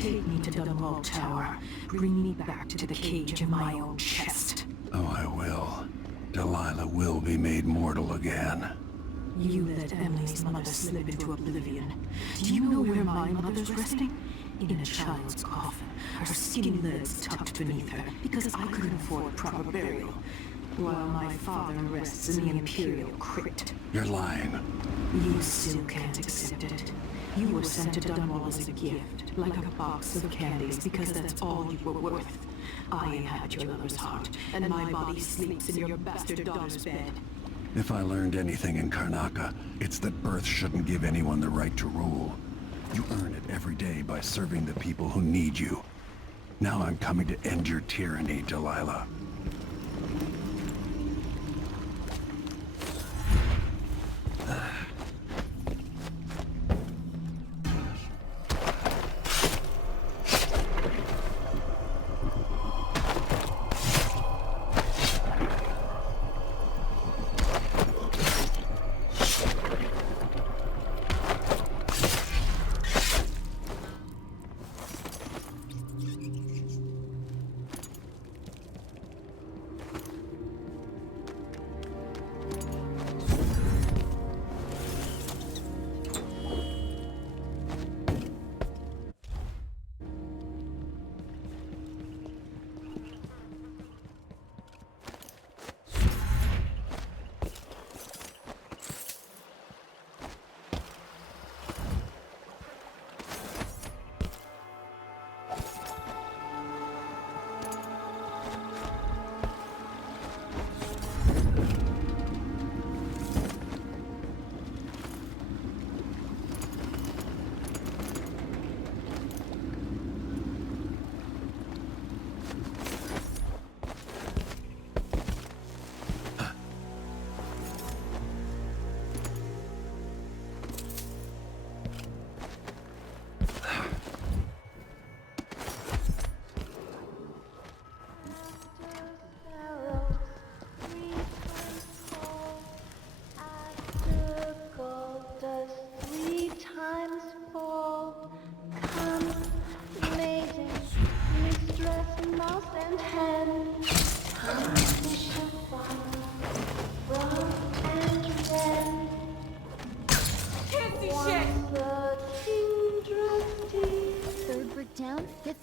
Take me to Dunwall Tower. Bring me back to the cage in my own chest. Oh, I will. Delilah will be made mortal again. You let Emily's mother slip into oblivion. Do you know where my mother's resting? In a child's coffin, her skinny legs tucked beneath her, because I couldn't afford proper burial, while my father rests in the Imperial crypt. You're lying. You still can't accept it. You were sent to Dunwall as a gift, like a box of candies, because that's all you were worth. I inhabit your lover's heart, and my body sleeps in your bastard daughter's bed. If I learned anything in Karnaca, it's that birth shouldn't give anyone the right to rule. You earn it every day by serving the people who need you. Now I'm coming to end your tyranny, Delilah.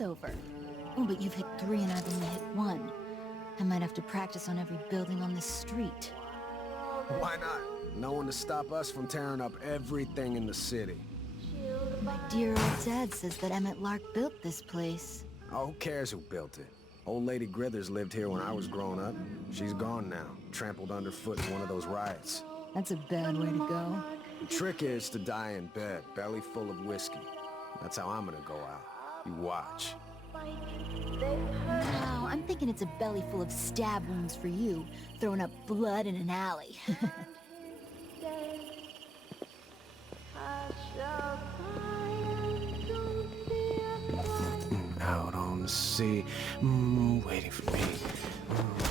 Over. Oh, but you've hit 3 and I've only hit 1. I might have to practice on every building on this street. Why not? No one to stop us from tearing up everything in the city. My dear old dad says that Emmett Lark built this place. Oh, who cares who built it? Old Lady Grithers lived here when I was growing up. She's gone now, trampled underfoot in one of those riots. That's a bad way to go. The trick is to die in bed, belly full of whiskey. That's how I'm gonna go out. You watch. Wow, I'm thinking it's a belly full of stab wounds for you, throwing up blood in an alley. Out on the sea, waiting for me.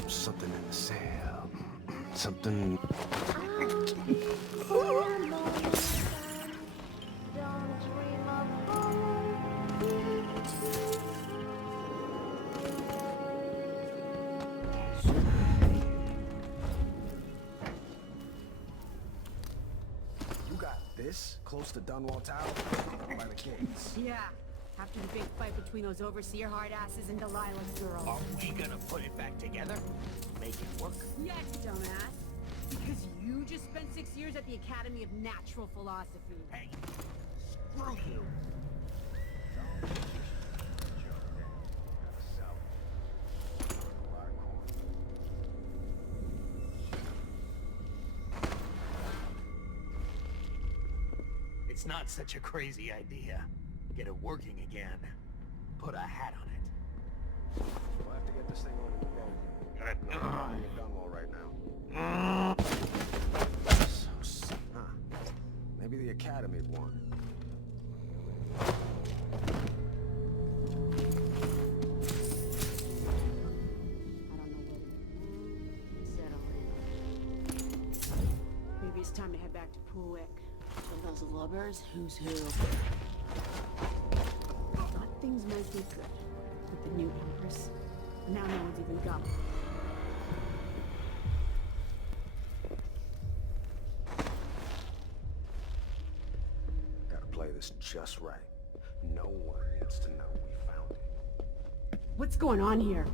Something in the sail. Something... Close to Dunwall Tower, by the gates. Yeah, after the big fight between those overseer hard asses and Delilah's girl. Are we gonna put it back together? Make it work? Yes, dumbass. Because you just spent 6 years at the Academy of Natural Philosophy. Hey, screw you. It's not such a crazy idea. Get it working again. Put a hat on it. We'll have to get this thing over the road. No problem in Dunwall right now. So sick, huh? Maybe the Academy won. Maybe it's time to head back to Poolwick. Those lubbers, who's who? Not Things might be good with the new Empress. Now no one's even gone. Gotta play this just right. No one needs to know we found it. What's going on here?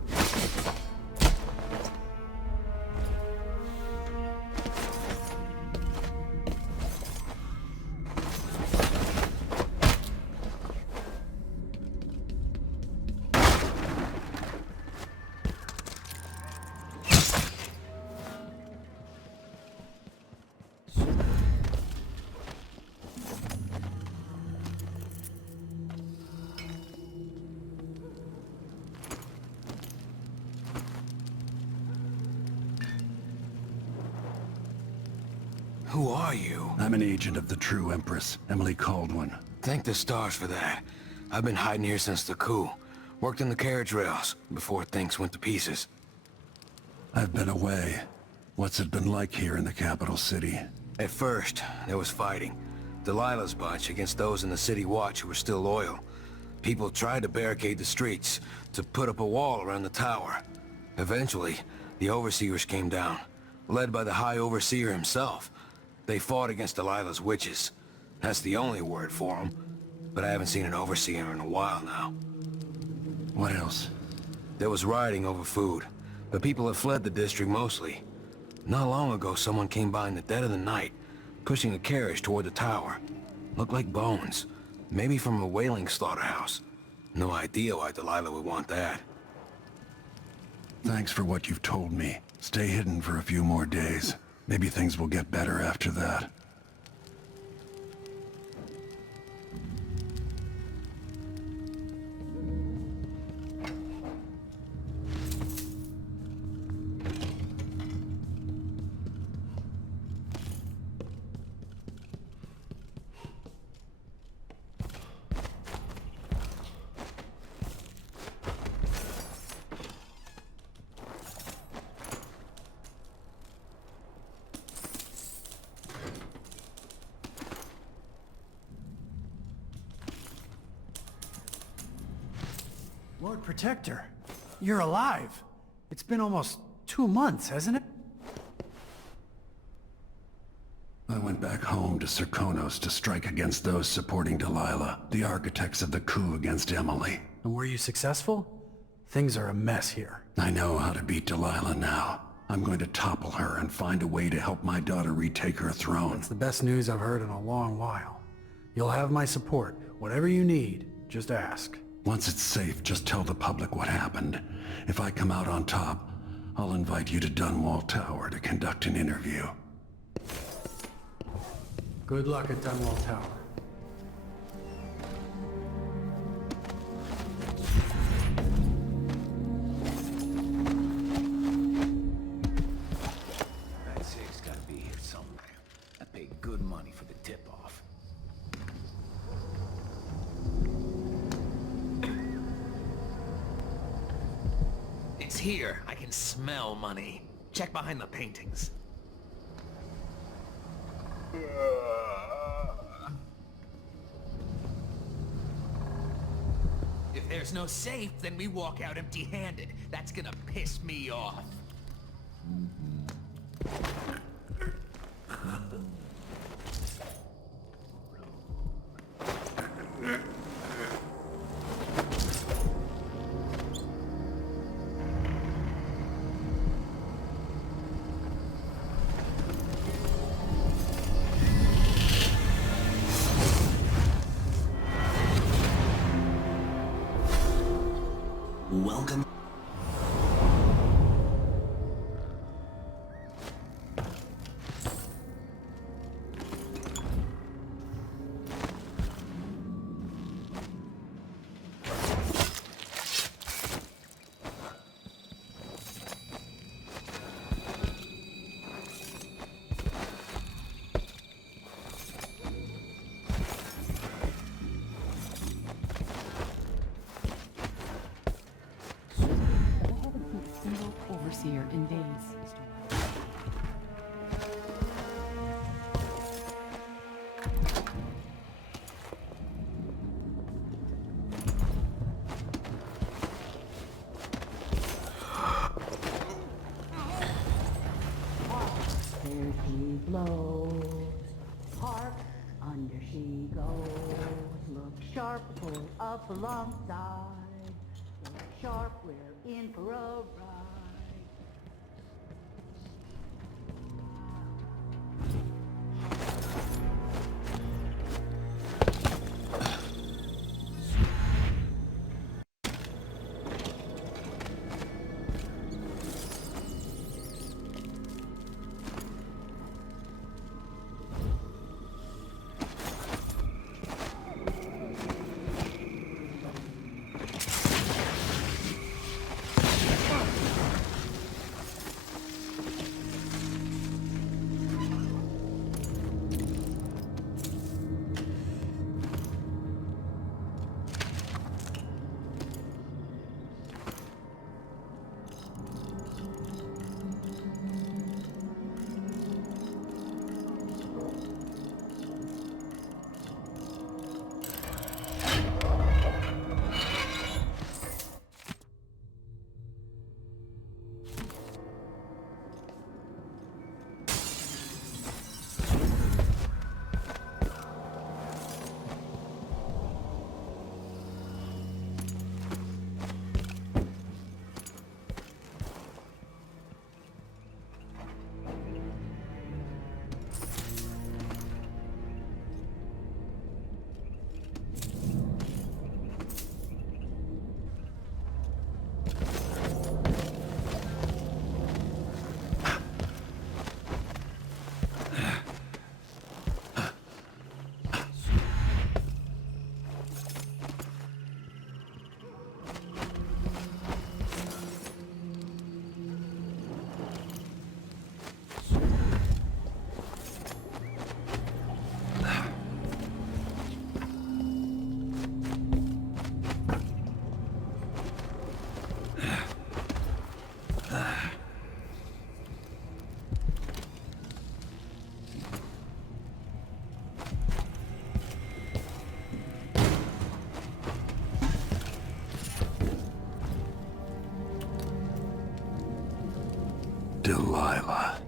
Who are you? I'm an agent of the true Empress, Emily Caldwin. Thank the stars for that. I've been hiding here since the coup. Worked in the carriage rails before things went to pieces. I've been away. What's it been like here in the capital city? At first, there was fighting. Delilah's bunch against those in the city watch who were still loyal. People tried to barricade the streets, to put up a wall around the tower. Eventually, the overseers came down, led by the High Overseer himself. They fought against Delilah's witches. That's the only word for them. But I haven't seen an overseer in a while now. What else? There was rioting over food, but people have fled the district mostly. Not long ago, someone came by in the dead of the night, pushing a carriage toward the tower. Looked like bones. Maybe from a whaling slaughterhouse. No idea why Delilah would want that. Thanks for what you've told me. Stay hidden for a few more days. Maybe things will get better after that. Lord Protector, you're alive. It's been almost 2 months, hasn't it? I went back home to Serkonos to strike against those supporting Delilah, the architects of the coup against Emily. And were you successful? Things are a mess here. I know how to beat Delilah now. I'm going to topple her and find a way to help my daughter retake her throne. It's the best news I've heard in a long while. You'll have my support. Whatever you need, just ask. Once it's safe, just tell the public what happened. If I come out on top, I'll invite you to Dunwall Tower to conduct an interview. Good luck at Dunwall Tower. That save's gotta be here somewhere. I paid good money for the tip-off. It's here. I can smell money. Check behind the paintings. If there's no safe, then we walk out empty-handed. That's gonna piss me off. Welcome. Overseer in days. sharp, pull up alongside. Look sharp, we're in for a ride. Delilah.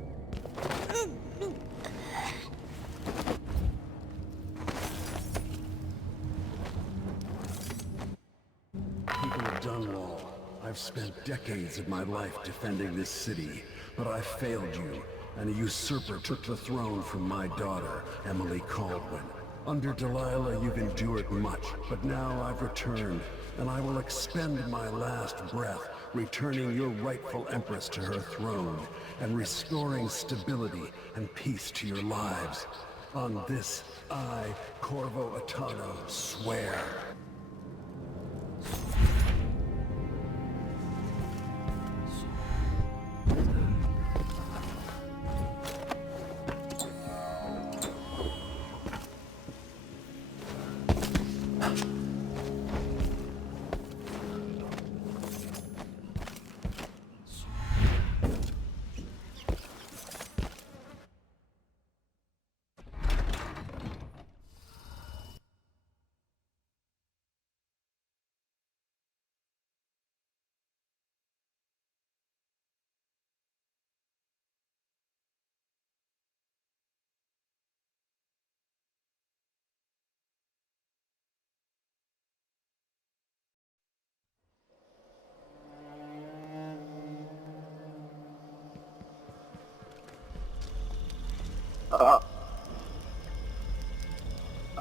People of Dunwall, I've spent decades of my life defending this city, but I failed you, and a usurper took the throne from my daughter, Emily Caldwin. Under Delilah, you've endured much, but now I've returned, and I will expend my last breath, returning your rightful Empress to her throne, and restoring stability and peace to your lives. On this, I, Corvo Attano, swear.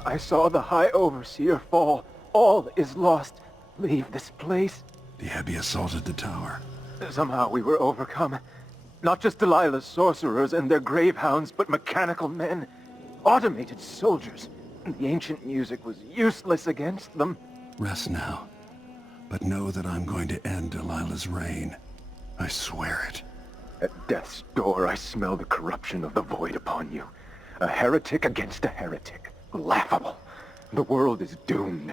I saw the High Overseer fall. All is lost. Leave this place. The Abbey assaulted the tower. Somehow we were overcome. Not just Delilah's sorcerers and their gravehounds, but mechanical men. Automated soldiers. The ancient music was useless against them. Rest now. But know that I'm going to end Delilah's reign. I swear it. At death's door, I smell the corruption of the void upon you. A heretic against a heretic. Laughable. The world is doomed.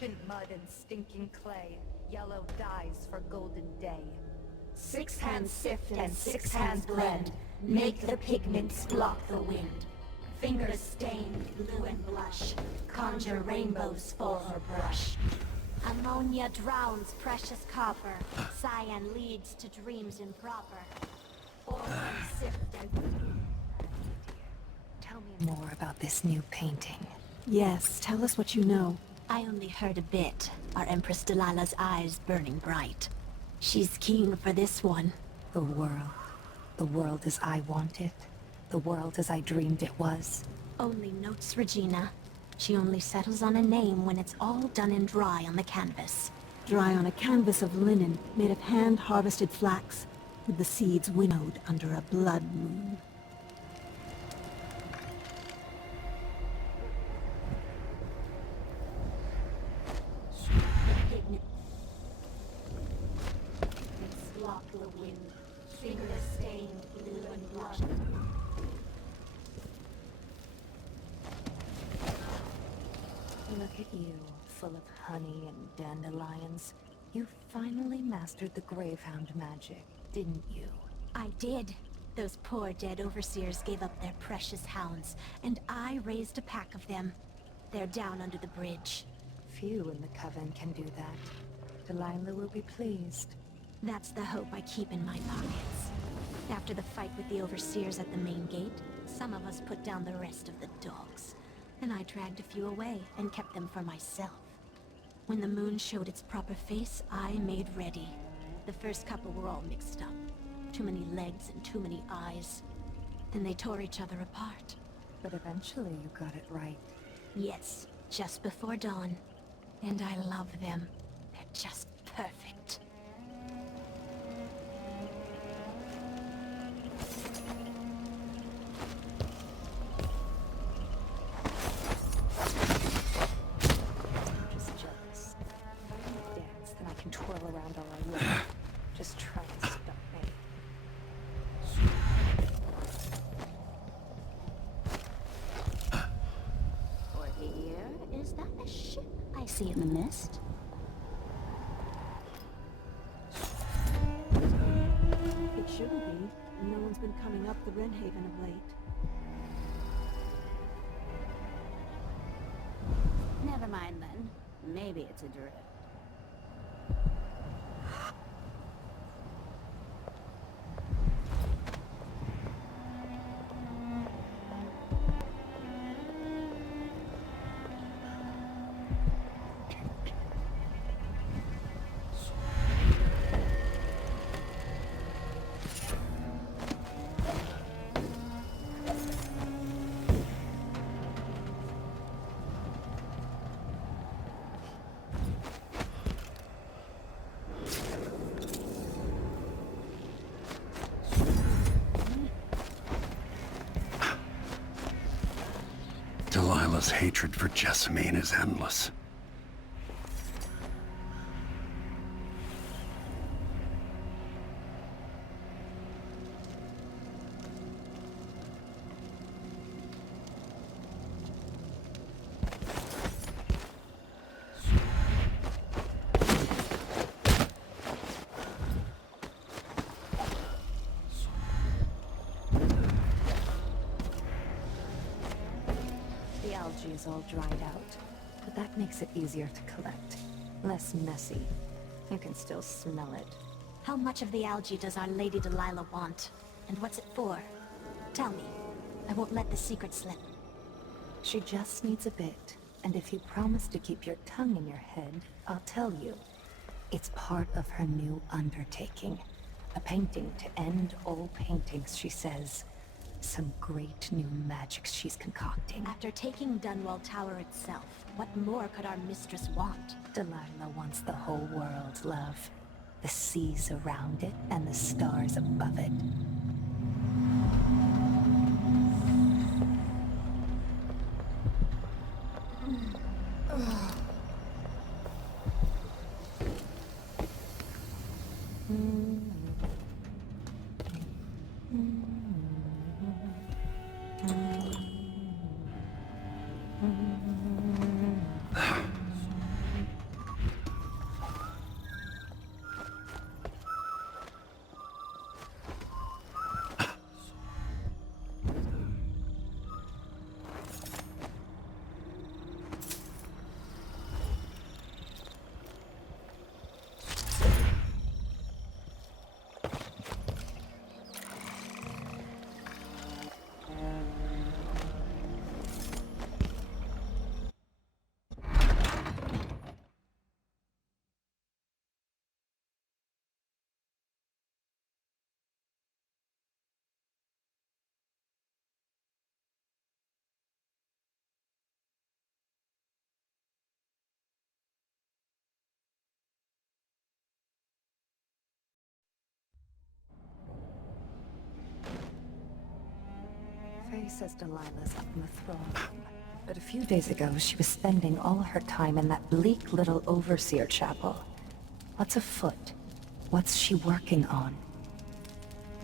Ancient mud and sinking clay, yellow dyes for golden day. 6 hands sift and 6 hands blend, make the pigments block the wind. Fingers stained blue and blush, conjure rainbows for her brush. Ammonia drowns precious copper, cyan leads to dreams improper. Sift and... Tell me more about this new painting. Yes, tell us what you know. I only heard a bit, our Empress Delilah's eyes burning bright. She's keen for this one. The world. The world as I want it. The world as I dreamed it was. Only notes, Regina. She only settles on a name when it's all done and dry on the canvas. Dry on a canvas of linen made of hand-harvested flax, with the seeds winnowed under a blood moon. Block the wind, fingers stained blue and blush. Look at you, full of honey and dandelions. You finally mastered the Gravehound magic, didn't you? I did. Those poor dead overseers gave up their precious hounds, and I raised a pack of them. They're down under the bridge. Few in the Coven can do that. Delilah will be pleased. That's the hope I keep in my pockets. After the fight with the overseers at the main gate, some of us put down the rest of the dogs. And I dragged a few away and kept them for myself. When the moon showed its proper face, I made ready. The first couple were all mixed up. Too many legs and too many eyes. Then they tore each other apart. But eventually you got it right. Yes, just before dawn. And I love them. They're just perfect. Twirl around all I want. Just try to stop me. Over here, is that a ship I see in the mist? It shouldn't be. No one's been coming up the Wrenhaven of late. Never mind then. Maybe it's a drift. Delilah's hatred for Jessamine is endless. The algae is all dried out, but that makes it easier to collect. Less messy. You can still smell it. How much of the algae does Our Lady Delilah want? And what's it for? Tell me. I won't let the secret slip. She just needs a bit, and if you promise to keep your tongue in your head, I'll tell you. It's part of her new undertaking. A painting to end all paintings, she says. Some great new magics she's concocting. After taking Dunwall Tower itself, what more could our mistress want? Delilah wants the whole world, love. The seas around it and the stars above it. says Delilah's up in the throne room. But a few days ago, she was spending all her time in that bleak little overseer chapel. What's afoot? What's she working on?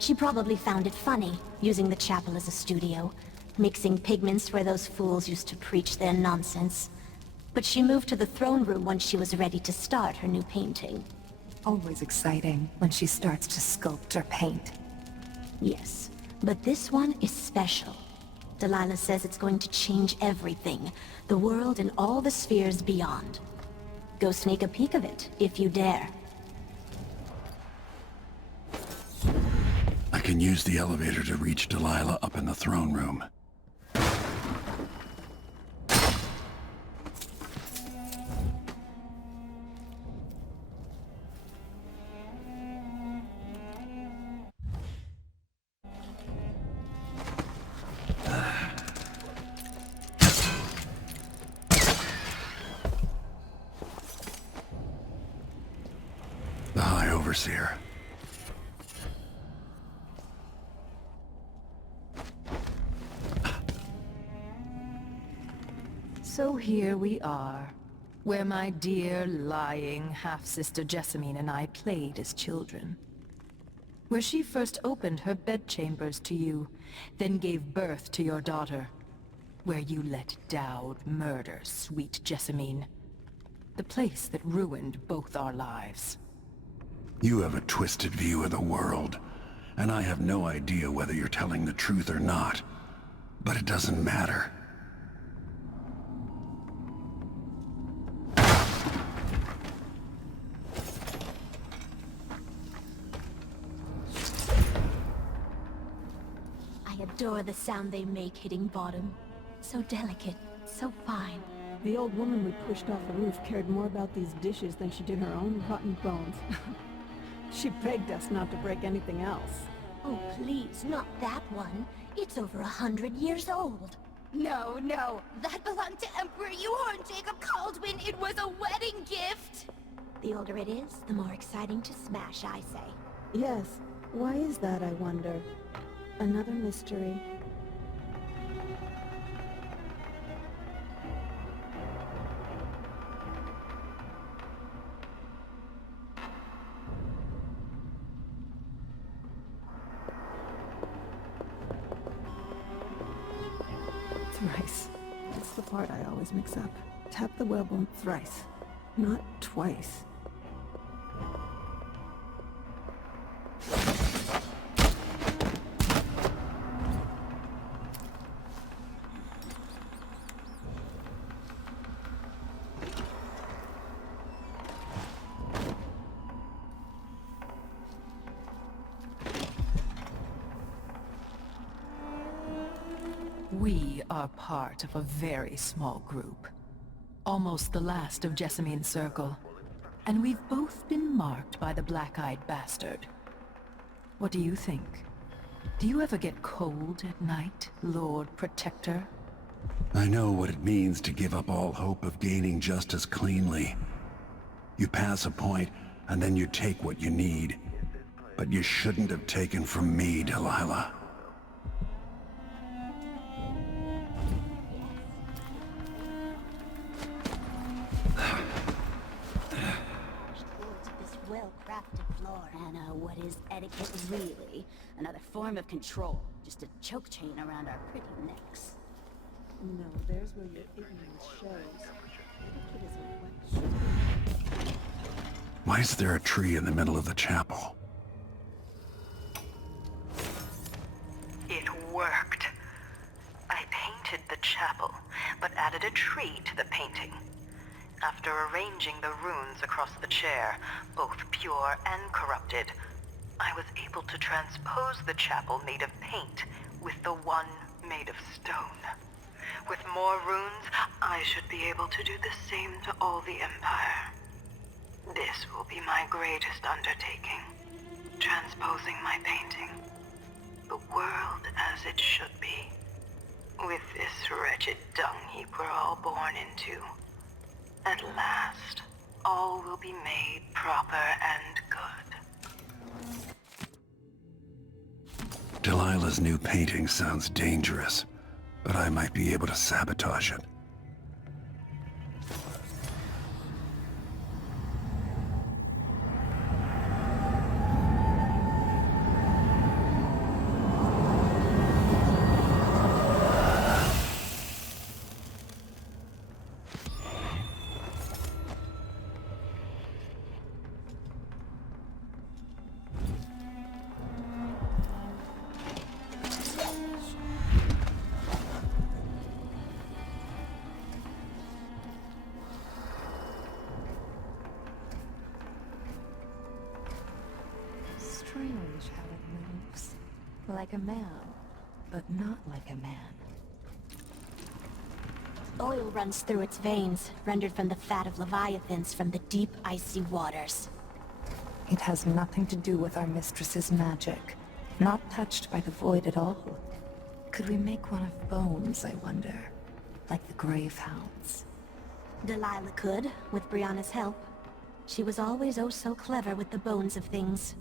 She probably found it funny, using the chapel as a studio, mixing pigments where those fools used to preach their nonsense. But she moved to the throne room once she was ready to start her new painting. Always exciting when she starts to sculpt or paint. Yes, but this one is special. Delilah says it's going to change everything, the world and all the spheres beyond. Go sneak a peek of it, if you dare. I can use the elevator to reach Delilah up in the throne room. The High Overseer. So here we are, where my dear, lying half-sister Jessamine and I played as children. Where she first opened her bedchambers to you, then gave birth to your daughter. Where you let Dowd murder sweet Jessamine. The place that ruined both our lives. You have a twisted view of the world, and I have no idea whether you're telling the truth or not. But it doesn't matter. I adore the sound they make hitting bottom. So delicate, so fine. The old woman we pushed off the roof cared more about these dishes than she did her own rotten bones. She begged us not to break anything else. Oh, please, not that one. It's over 100 years old. No, no, that belonged to Emperor Euhorn Jacob Caldwin. It was a wedding gift. The older it is, the more exciting to smash, I say. Yes, why is that, I wonder? Another mystery. Thrice. That's the part I always mix up. Tap the whalebone thrice, not twice. We are part of a very small group. Almost the last of Jessamine's circle. And we've both been marked by the black-eyed bastard. What do you think? Do you ever get cold at night, Lord Protector? I know what it means to give up all hope of gaining justice cleanly. You pass a point, and then you take what you need. But you shouldn't have taken from me, Delilah. This well-crafted floor. And what is etiquette really? Another form of control. Just a choke chain around our pretty necks. No, there's where your ignorance shows. Etiquette is a wet shoe. Why is there a tree in the middle of the chapel? It worked. I painted the chapel, but added a tree to the painting. After arranging the runes across the chair, both pure and corrupted, I was able to transpose the chapel made of paint with the one made of stone. With more runes, I should be able to do the same to all the Empire. This will be my greatest undertaking, transposing my painting. The world as it should be. With this wretched dung heap we're all born into. At last, all will be made proper and good. Delilah's new painting sounds dangerous. but I might be able to sabotage it. Strange how it moves. Like a man, but not like a man. Oil runs through its veins, rendered from the fat of leviathans from the deep, icy waters. It has nothing to do with our mistress's magic. Not touched by the void at all. Could we make one of bones, I wonder? Like the grave hounds. Delilah could, with Brianna's help. She was always oh so clever with the bones of things.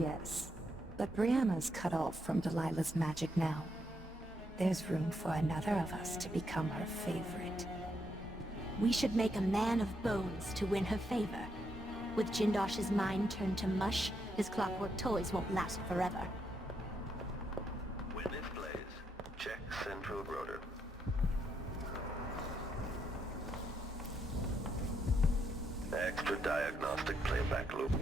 Yes, but Brianna's cut off from Delilah's magic now. There's room for another of us to become her favorite. We should make a man of bones to win her favor. With Jindosh's mind turned to mush, his clockwork toys won't last forever. Witness Blaze. Check central rotor. Extra diagnostic playback loop.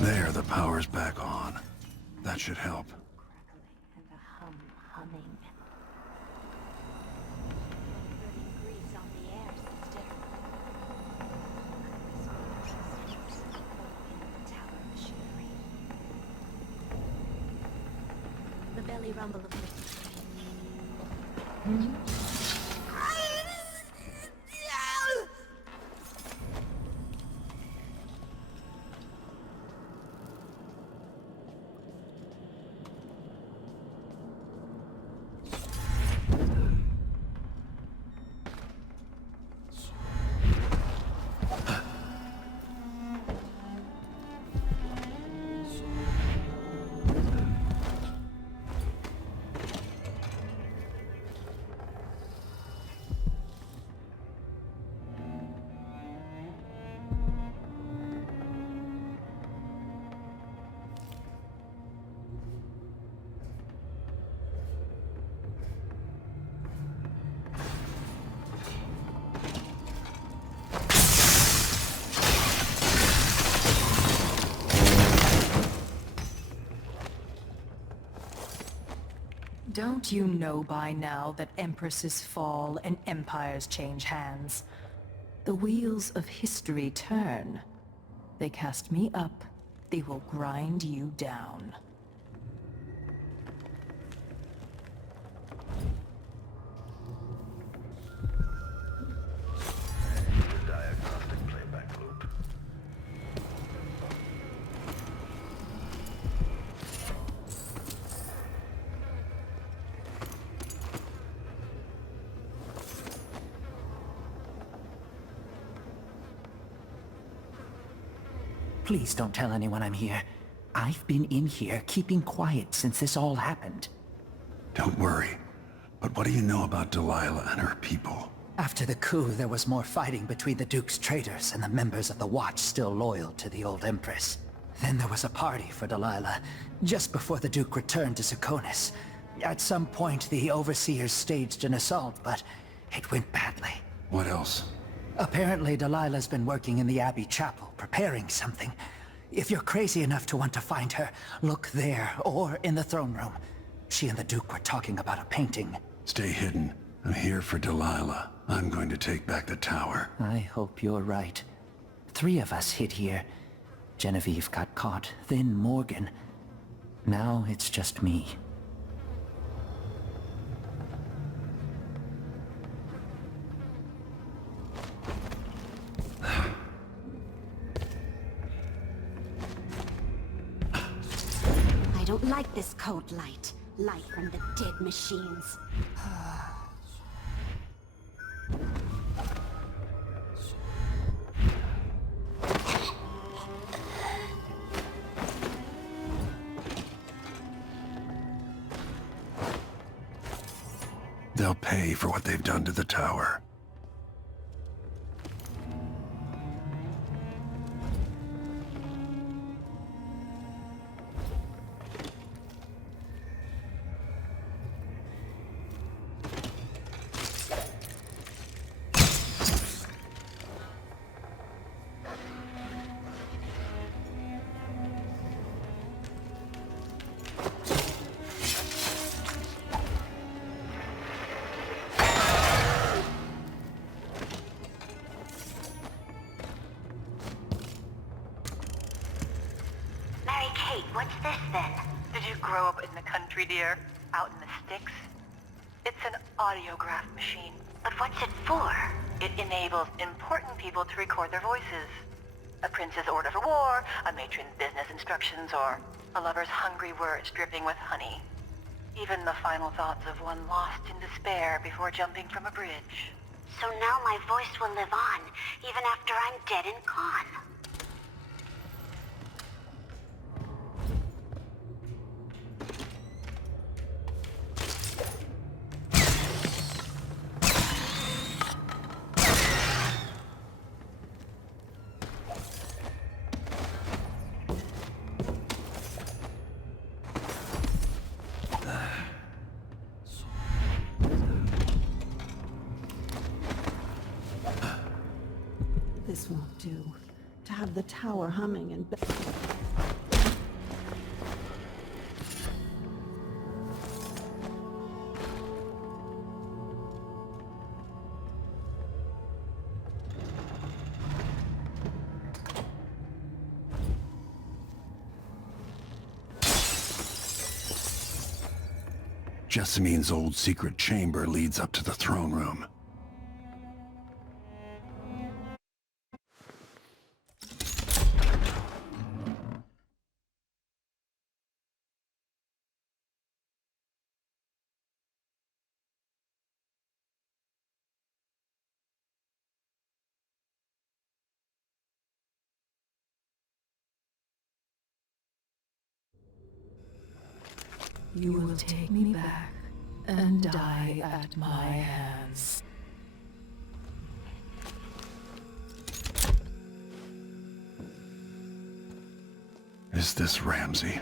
There, the power's back on. That should help. And a humming. Grease on the air, sister. Tower machinery. The belly rumble of Don't you know by now that empresses fall and empires change hands? The wheels of history turn. They cast me up, they will grind you down. Diagnostic playback loop. Please don't tell anyone I'm here. I've been in here keeping quiet since this all happened. Don't worry. But what do you know about Delilah and her people? After the coup, there was more fighting between the Duke's traitors and the members of the Watch still loyal to the old Empress. Then there was a party for Delilah, just before the Duke returned to Serkonis. At some point, the Overseers staged an assault, but it went badly. What else? Apparently, Delilah's been working in the Abbey Chapel, preparing something. If you're crazy enough to want to find her, look there, or in the throne room. She and the Duke were talking about a painting. Stay hidden. I'm here for Delilah. I'm going to take back the tower. I hope you're right. 3 of us hid here. Genevieve got caught, then Morgan. Now it's just me. I don't like this cold light. Light from the dead machines. They'll pay for what they've done to the tower. What's this then? Did you grow up in the country, dear? Out in the sticks? It's an audiograph machine. But what's it for? It enables important people to record their voices. A prince's order for war, a matron's business instructions, or a lover's hungry words dripping with honey. Even the final thoughts of one lost in despair before jumping from a bridge. So now my voice will live on, even after I'm dead and gone. This won't do. To have the tower humming and... Jessamine's old secret chamber leads up to the throne room. You will take me back and die at my hands. Is this Ramsey?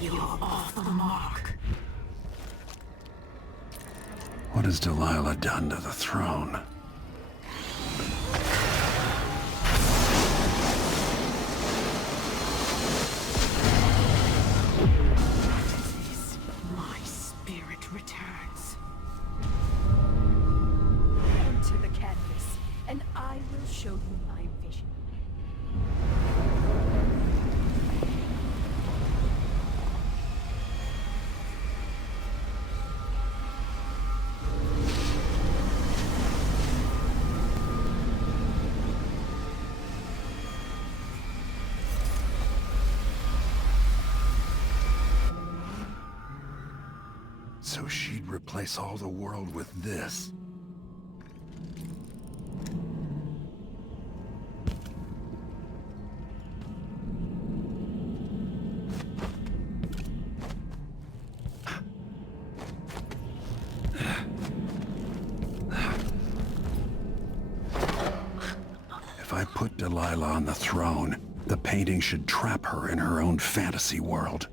You're off the mark. What has Delilah done to the throne? My spirit returns. Enter the canvas, and I will show you my vision. So she'd replace all the world with this. If I put Delilah on the throne, The painting should trap her in her own fantasy world.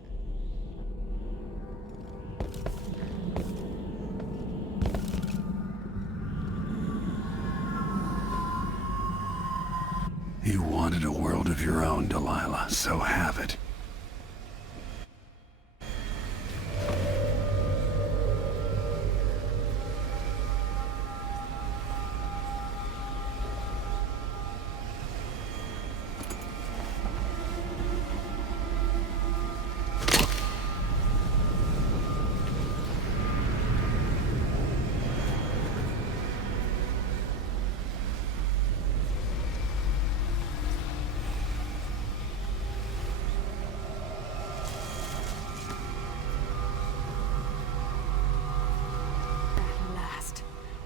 You wanted a world of your own, Delilah, so have it.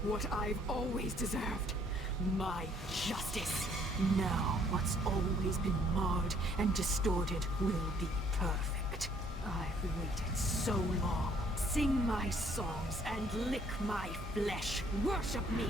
What I've always deserved. My justice. Now, what's always been marred and distorted will be perfect. I've waited so long. Sing my songs and lick my flesh. Worship me.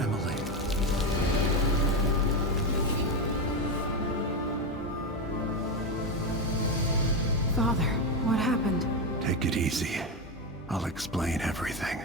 Emily. Father, what happened? Take it easy. I'll explain everything.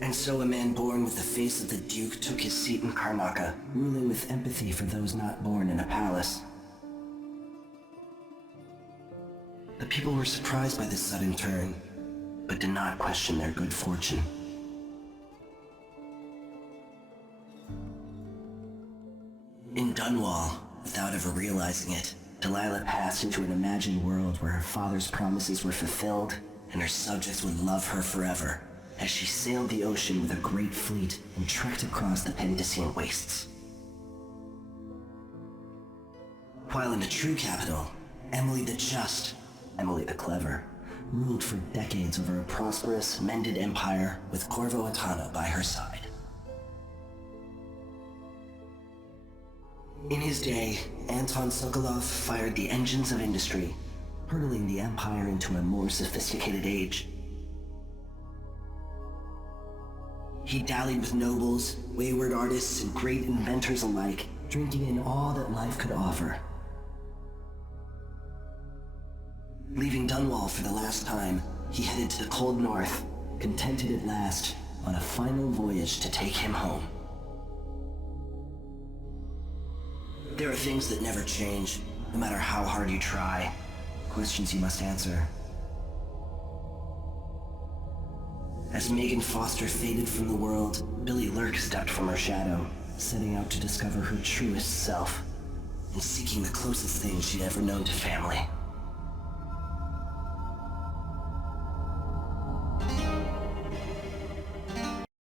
And so a man born with the face of the Duke took his seat in Karnaca, ruling with empathy for those not born in a palace. The people were surprised by this sudden turn, but did not question their good fortune. In Dunwall, without ever realizing it, Delilah passed into an imagined world where her father's promises were fulfilled and her subjects would love her forever, as she sailed the ocean with a great fleet and trekked across the Pendician wastes. While in the true capital, Emily the Just, Emily the Clever, ruled for decades over a prosperous, mended empire with Corvo Attano by her side. In his day, Anton Sokolov fired the engines of industry, hurtling the empire into a more sophisticated age. He dallied with nobles, wayward artists, and great inventors alike, drinking in all that life could offer. Leaving Dunwall for the last time, he headed to the cold north, contented at last on a final voyage to take him home. There are things that never change, no matter how hard you try. Questions you must answer. As Megan Foster faded from the world, Billy Lurk stepped from her shadow, setting out to discover her truest self, and seeking the closest thing she'd ever known to family.